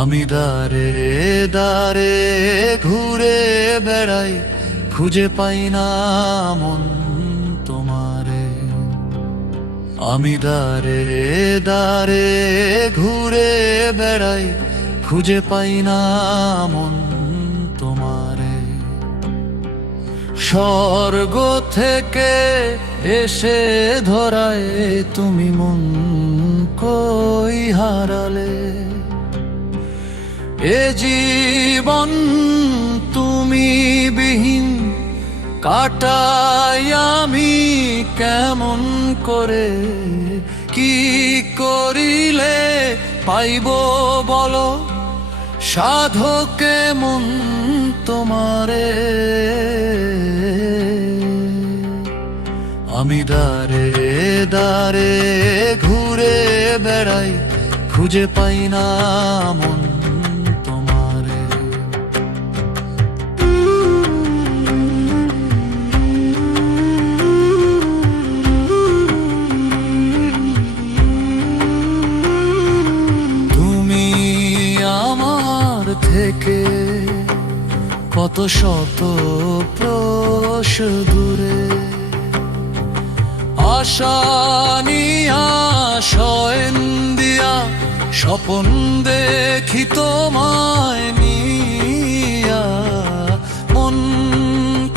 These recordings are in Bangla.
আমি দারে দারে ঘুরে বেড়াই, খুঁজে পাই না মন তোমারে। আমি দারে দারে ঘুরে বেড়াই, খুঁজে পাই না মন তোমারে। স্বর্গ থেকে এসে ধরায় তুমি মন কই হারালে। এ জীবন তুমি বিহীন কাটাই আমি কেমন করে, কি করিলে পাইব বলো সাধকে মন তোমারে। আমি দারে দারে ঘুরে বেড়াই, খুঁজে পাই না মন তোমারে। তুমি আমার থেকে কত শত ক্রোশ দূরে, আশা নিয়া শয়ন দিয়া স্বপন দেখি তোমায় নিয়া। মন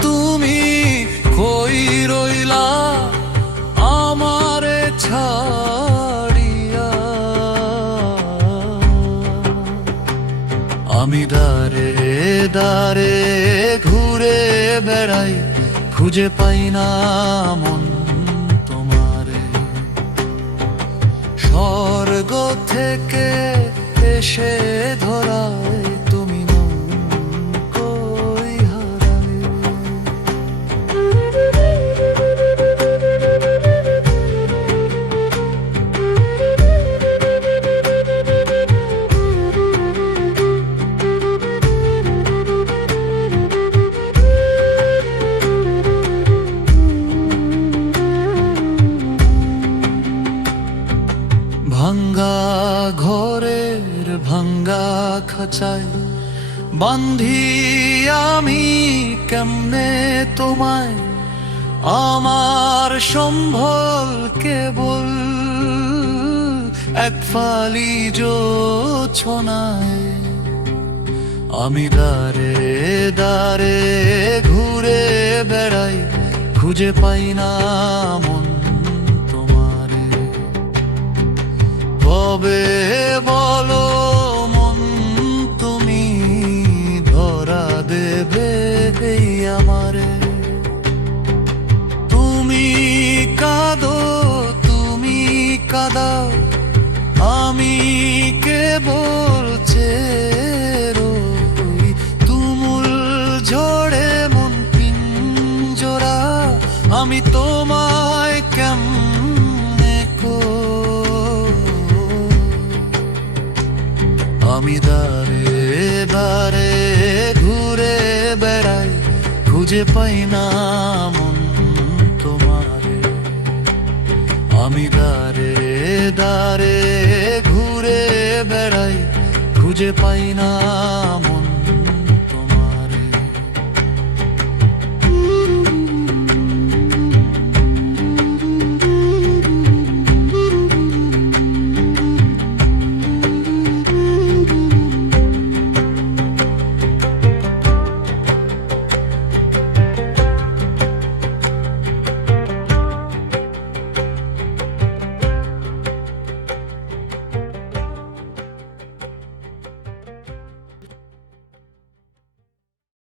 তুমি কই রইলা আমারে ছাড়িয়া। আমি দারে দারে ঘুরে বেড়াই, খুঁজে পাই না মন তোমারে। স্বর্গ থেকে এসে ধরায় তুমি মন কই হারালে। ভাঙ্গা ঘরের ভাঙ্গা খাঁচায় বান্ধি আমি কেমনে তোমায়। আমার সম্বল কেবল এক ফালি জোছনায়। আমি দারে দারে ঘুরে বেড়াই, খুঁজে পাই না মন তোমারে। কবে বলো মন তুমি ধরা দেবে এই আমারে। তুমি কাঁদো তুমি কাঁদাও, আমি কেবল চেরোই। তুমুল ঝড়ে মন পিঞ্জরা, আমি তোমায় কেমনে আমি দারে দারে ঘুরে বেড়াই, খুঁজে পাই না মন তোমারে। আমি দারে দারে ঘুরে বেড়াই, খুঁজে পাই না মন